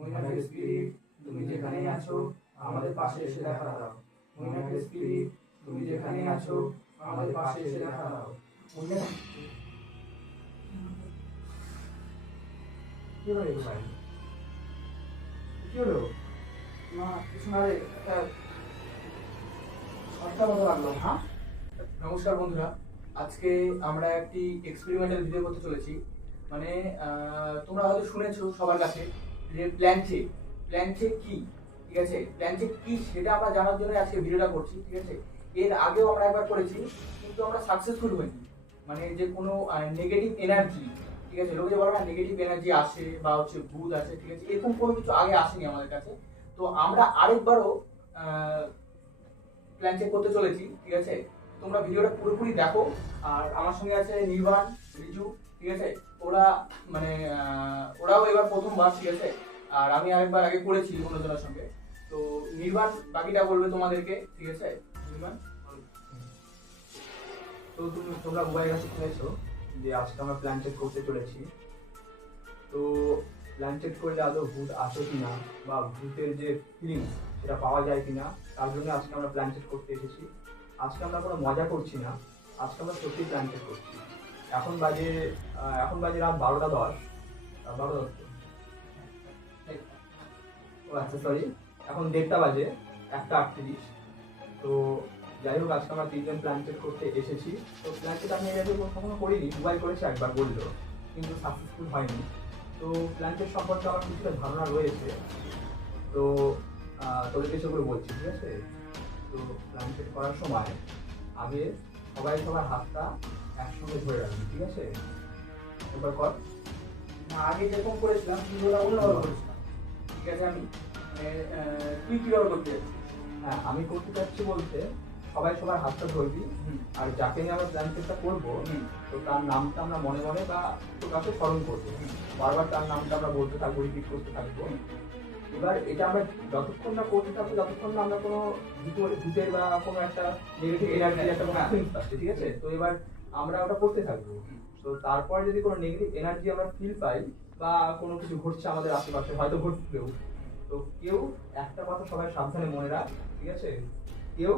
মৈনাকের spirit তুমি যেখানেই আছো আমাদের পাশে এসে দেখা দাও। মৈনাকের স্পিরিট তুমি যেখানেই আছো আমাদের পাশে এসে দেখা দাও। কি হলো ভাই কি হলো? না কিছু না রে একটা সস্তা মতো লাগল হ্যাঁ? নমস্কার বন্ধুরা। আজকে আমরা একটি এক্সপেরিমেন্টাল ভিডিও করতে চলেছি। মানে আহ, তোমরা হয়তো শুনেছো সবার কাছে। যে প্ল্যান চেক প্ল্যান চেক কি? ঠিক আছে? প্ল্যান চেক কি সেটা আমরা জানার জন্য আজকে ভিডিওটা করছি, ঠিক আছে? এর আগেও আমরা একবার করেছি, কিন্তু আমরা সাকসেসফুল হইনি। মানে যে কোনো নেগেটিভ এনার্জি ঠিক আছে? লোকে যে বলে না নেগেটিভ এনার্জি আসে বা হচ্ছে ভূত আছে ঠিক আছে? এরকম কোনো কিছু আগে আসেনি আমাদের কাছে। তো আমরা আরেকবারও প্ল্যান চেক করতে চলেছি, ঠিক আছে? তোমরা ভিডিওটা পুরোপুরি দেখো। আর আমার সঙ্গে আছে নির্বাণ, রিজু ঠিক আছে? ওরা মানে ওরাও এবার প্রথমবার, ঠিক আছে? আর আমি আরেকবার আগে করেছি অন্যজনের সঙ্গে। তো নির্বাণ, বাকিটা বলবে তোমাদেরকে, ঠিক আছে? নির্বাণ তো তুমি, তোমরা মোবাইল কাছে শুনেছো যে আজকে আমরা প্ল্যান চেক করতে চলেছি। তো প্ল্যান চেক করলে আদৌ ভূত আসে কিনা বা ভূতের যে ফিলিং সেটা পাওয়া যায় কিনা, তার জন্য আজকে আমরা প্ল্যান চেক করতে এসেছি। আজকে আমরা কোনো মজা করছি না। আজকে আমরা সত্যি প্ল্যান চেক করছি। এখন বাজে এখন বাজে রাত বারোটা দশ। বারোটা দশ? ও আচ্ছা সরি এখন দেড়টা বাজে, একটা আটত্রিশ। তো যাই হোক, আজকে আমরা তিনজন প্ল্যান চেক করতে এসেছি। তো প্ল্যান চেক আমি এর কখনো করিনি, দুবার করেছি, একবার বলল। কিন্তু সাকসেসফুল হয়নি। তো প্ল্যান চেক সম্পর্কে আমার কিছুটা ধারণা রয়েছে। তো তোদেরকে সেগুলো বলছি, ঠিক আছে? তো প্ল্যান চেক করার সময় আগে সবাই সবার হাতটা একসঙ্গে ধরে রাখবি ঠিক আছে? এবার কর। না, আগে যেরকম করেছিলাম কিন্তু ওরা অন্যভাবে করেছিলাম। ঠিক আছে আমি তুই কীভাবে করতে হ্যাঁ আমি করতে চাচ্ছি বলতে সবাই সবার হাতটা ধরবি আর যাকে নিয়ে আমরা চেকটা করব তো তার নামটা আমরা মনে মনে বা তোর কাছে স্মরণ করব। বারবার তার নামটা আমরা বলতে থাকব রিপিট করতে থাকব। এবার এটা আমরা যতক্ষণ না করতে থাকব যতক্ষণ না আমরা কোনো ভূত- ভূতের বা কোনো একটা নেগেটিভ এনার্জি একটা কোনো ঠিক আছে? তো এবার আমরা ওটা করতে থাকব। তো তারপরে যদি কোনো নেগেটিভ এনার্জি আমরা ফিল পাই বা কোনো কিছু ঘটছে আমাদের আশেপাশে, হয়তো ঘটলেও তো কেউ একটা কথা সবাই সাবধানে মনে রাখ, ঠিক আছে? কেউ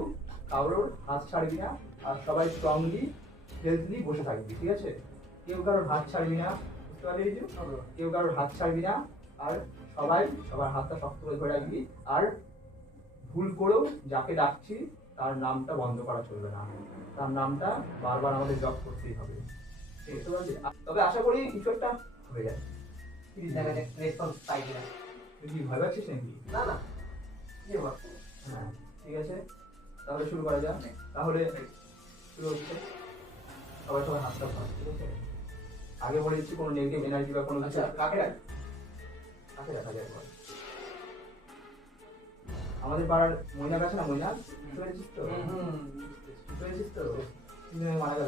কারোর হাত ছাড়বি না আর সবাই স্ট্রংলি হেলথলি বসে থাকবি, ঠিক আছে? কেউ কারোর হাত ছাড়বি না, বুঝতে পারলি রিজু? কেউ কারোর হাত ছাড়বি না আর সবাই সবার হাতটা শক্ত করে ধরে রাখবি। আর ভুল করেও যাকে ডাকছি তার নামটা বন্ধ করা চলবে না। তার নামটা বারবার আমাদের জব করতেই হবে। বুঝতে পারলি? তবে আশা করি কিছু একটা হয়ে যায় দেখা যাক রেসপন্স পাই কিনা? তুই কি ভয় পাচ্ছিস নাকি? না না। কি হ্যাঁ ঠিক আছে। তাহলে শুরু করা যাক। তাহলে শুরু হচ্ছে। সবাই সবাই হাতটা ঠিক আছে? আগে বলে দিচ্ছি কোনো নেগেটিভ এনার্জি বা কোনো কিছু। আচ্ছা কাকে রাখ কাছে দেখা যায়। আমাদের পাড়ার ময়নাক আছে না ময়নাক? বুঝতে তো? তো? মারা।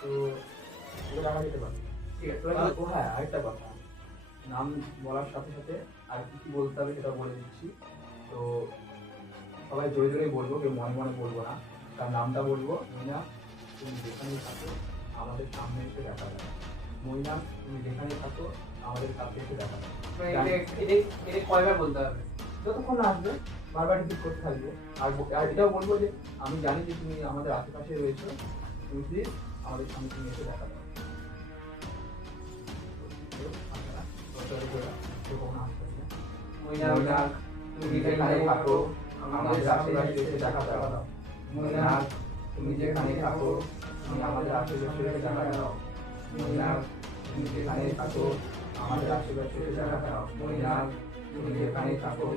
তো যেতে পারে ঠিক আছে ও হ্যাঁ আরেকটা কথা। নাম বলার সাথে সাথে আর কি কি বলতে হবে সেটা বলে দিচ্ছি। তো সবাই জোরে জোরে বলব কেউ মনে মনে বলব না। তার নামটা বলব মইনা তুমি যেখানেই থাকো আমাদের সামনে এসে দেখা দাও মইনা তুমি যেখানে থাকো আমাদের কাছে এসে দেখা দাও মানে কয়বার বলতে হবে? যতক্ষণ না আসবে বারবার রিপিট করতে থাকবে। আর আর এটাও বলব যে আমি জানি যে তুমি আমাদের আশেপাশে রয়েছো তুমি প্লিজ আমাদের সামনে তুমি এসে দেখা দাও তুমি যেখানে থাকো আমাদের আশেপাশে এসে দেখা দাও মৈনাক তুমি যেখানে থাকো তুমি আমাদের আশেপাশে এসে দেখা দাও মৈনাক তুমি যেখানে থাকো আমাদের আশেপাশে এসে দেখা দাও মৈনাক তুমি যেখানে থাকো,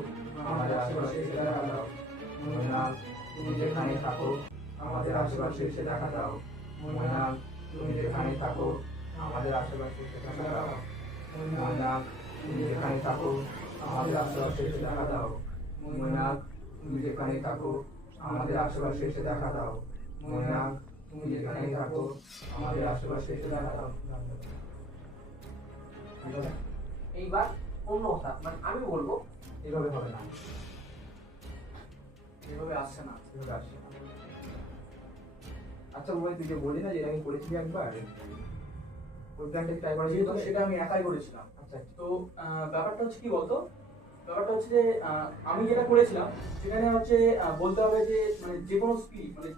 আমাদের আশেপাশে এসে দেখা দাও। মৈনাক তুমি যেখানে থাকো, আমাদের আশেপাশে এসে দেখা দাও। মৈনাক তুমি যেখানে থাকো, আমাদের আশেপাশে এসে দেখা দাও। মৈনাক তুমি যেখানে থাকো, আমাদের আশেপাশে এসে দেখা দাও। মৈনাক তুমি যেখানে থাকো, আমাদের আশেপাশে এসে দেখা দাও। মৈনাক তুমি যেখানে থাকো, আমাদের আশেপাশে এসে দেখা দাও। এইবার অন্য কথা মানে আমি বলব এভাবে হবে না। এভাবে আসছে না এভাবে আসছে না। আচ্ছা ওই তুই যে বলি না যে আমি করেছিলি একবার ওই প্ল্যানটা ট্রাই করা যেহেতু সেটা আমি একাই করেছিলাম। আচ্ছা তো আহ, ব্যাপারটা হচ্ছে কি বলতো? ব্যাপারটা হচ্ছে যে আমি যেটা করেছিলাম সেখানে হচ্ছে বলতে হবে যে মানে যে কোনো স্পিড মানে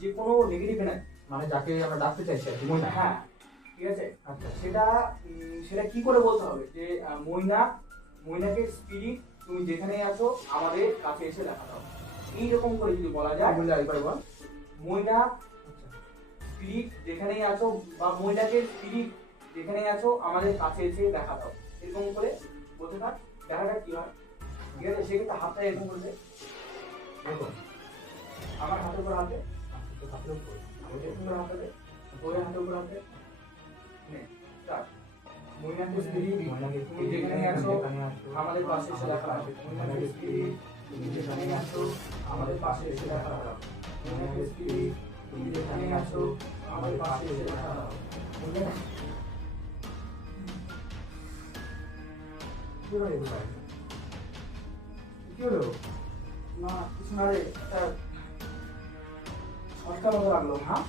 যে কোনো নেগেটিভ এনার্জি মানে যাকে আমরা ডাকতে চাইছি আর কি হ্যাঁ ঠিক আছে? আচ্ছা সেটা সেটা কি করে বলতে হবে? যে মৈনা মৈনাকের স্পিরিট তুমি যেখানে আছো আমাদের কাছে এসে দেখা দাও। এইরকম করে যদি বলা যায় বলে আরেকবার বল। আচ্ছা স্পিরিট যেখানেই আছো বা মৈনাকের স্পিরিট যেখানেই আছো আমাদের কাছে এসে দেখা দাও। এরকম করে বলতে থাক দেখাটা কি হয়? ঠিক আছে? সেক্ষেত্রে হাতটা এরকম করবে। দেখো আমার হাতের উপর হাতে হাতের উপর হাতে ওই হাতের উপর হাতে আমাদের আমাদের পাশে এসে তুমি আছো আমাদের পাশে এসে কি হলো না কিছু না মতো লাগল হ্যাঁ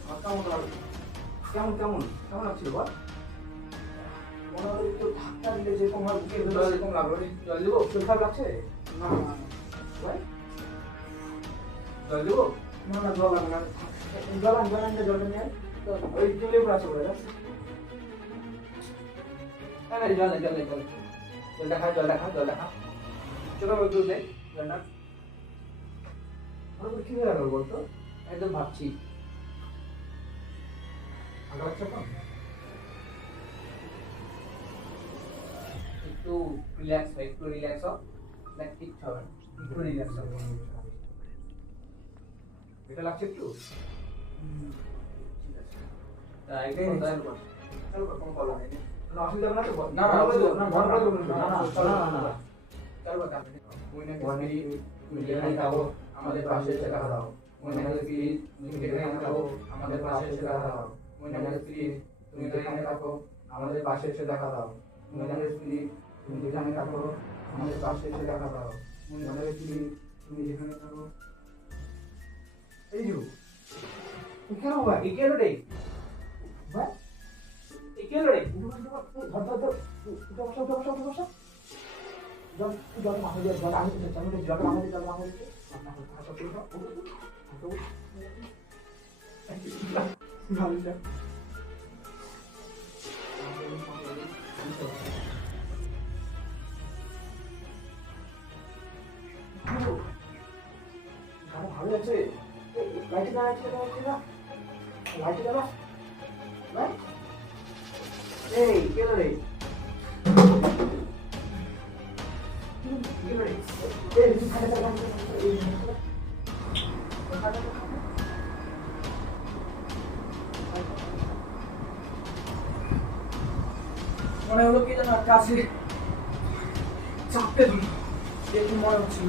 ছটকা মতো লাগল কেমন কেমন? কেমন লাগছিল বল? মনে হলো একটু ধাক্কা দিলে যেরকম হয় বুকের ভেতরে সেরকম লাগল। রে জল দেবো? শরীর খারাপ লাগছে? না না জল দেবো? না না জল লাগবে না। জল আন জল আন জলটা নিয়ে আয়। ওই আছে বলে জল নেই জল নেই জল নেই। জলটা খা জলটা খা জলটা খা। চলো একটু দুধ নেই জলটা। কি হয়ে গেল বলতো? একদম ভাবছি। একটু রিল্যাক্স হয় একটু রিল্যাক্স হও। দেখ কিচ্ছু হবে একটু রিল্যাক্স হও। এটা লাগছে একটু? ঠিক আছে তা একটু দয়া করে। চলো কোনো কথা নেই। না অসুবিধা না তো? না, না, না। বন্ধ করে দেবো। না না না। না না চলো কথা মৈনাকের বল নেই, স্পিরিট তুমি যেখানে আমাদের পাশে এসে দেখা দাও আমাদের পাশে এসে দেখা দাও মৈনাকের স্পিরিট তুমি যেখানে থাকো, আমাদের পাশে এসে দেখা দাও। মৈনাকের স্পিরিট তুমি যেখানে থাকো, আমাদের পাশে এসে দেখা দাও। মৈনাকের স্পিরিট তুমি যেখানে থাকো। এই যে কেন ভাই এই কেন রে? এই কেন রে? ধর ধর ধর। উঠে, বসা উঠে বসা উঠে, বসা। জল জল মাথা দিয়ে, জল আমি দিতে চাই জল মাথা দিয়ে। জল মাথা দিতে মাথা হাত তুলে দাও উঠে উঠে উঠে ভালো যা ভালো আছে লাইটে দাঁড়া আছে লাইটে দাঁড়া লাইটে দাঁড়া লাইট এই কেন রে মনে হলো কি যেন একটা আছে চাপতে ধরো। এরকম মনে হচ্ছিল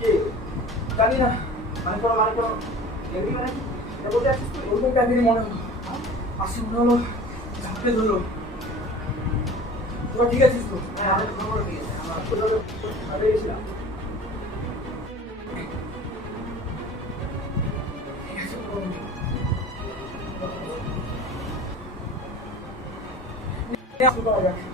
কে? জানি না। মানে কোনো মানে কোনো এমনি মানে এটা বলতে আসছিস ওরকম মনে হলো আসলে মনে হলো চাপতে তোরা ঠিক আছিস তো? হ্যাঁ আমি নম্বর দিয়েছি আমরা কোথাও আগে গেছিলাম ঠিক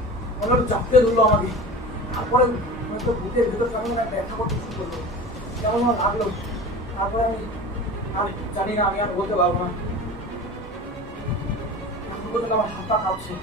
হলো চাপতে ধরলো আমাকে। তারপরে তো বুকের ভেতর কেমন ব্যথা করতে শুরু করল। কেমন আমার লাগল। তারপরে আমি আর জানি না, আমি আর বলতে পারব না। এখন পর্যন্ত আমার হাত পা কাঁপছে।